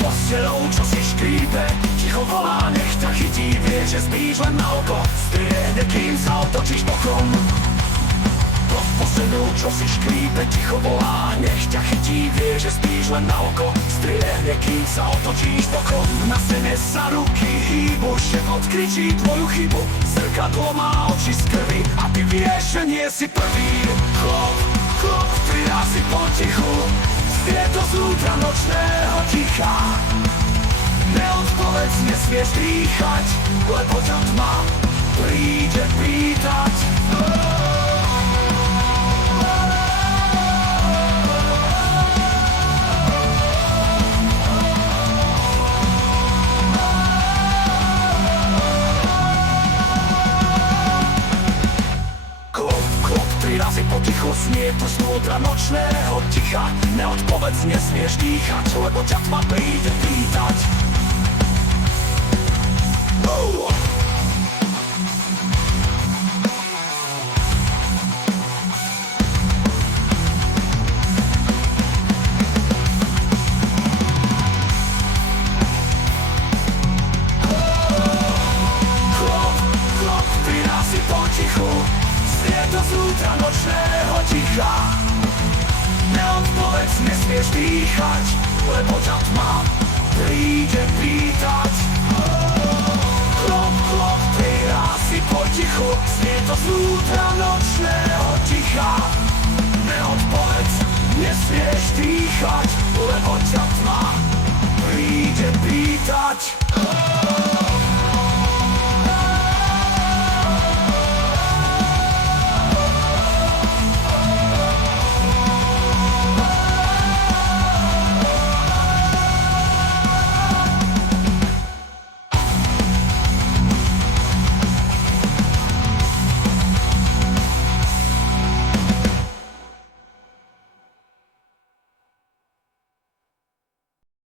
Posteľou, čo si škrípe, ticho volá, nech ťa chytí, vie, že spíš len na oko. Striehne, kým sa otočíš bokom. Pod posteľou, čo si škrípe, ticho volá, nech ťa chytí, vie, že spíš len na oko. Striehne, kým sa otočíš bokom. Na stene sa ruky hýbu, šepot kričí tvoju chybu. Zrkadlo má oči z krvi a ty vieš, že nie si prvý. Chlop, chlop, 3 razy potichu. Je to z útra nočného ticha. Neodpovedz, nesmieš dýchať, lebo ťa tma príde pýtať. Klop, klop, 3 razy potichu, znie to z útra nočného ticha. Neodpovedz, nesmieš dýchať, lebo ťa tma príde pýtať. Klop, klop, 3 razy potichu, znie to z útra nočného ticha. Neodpovedz, nesmieš dýchať, lebo ťa tma príde pýtať. Klop, klop, 3 razy potichu, znie to z útra nočného ticha. Neodpovedz, nesmieš dýchať, lebo ťa tma príde pýtať.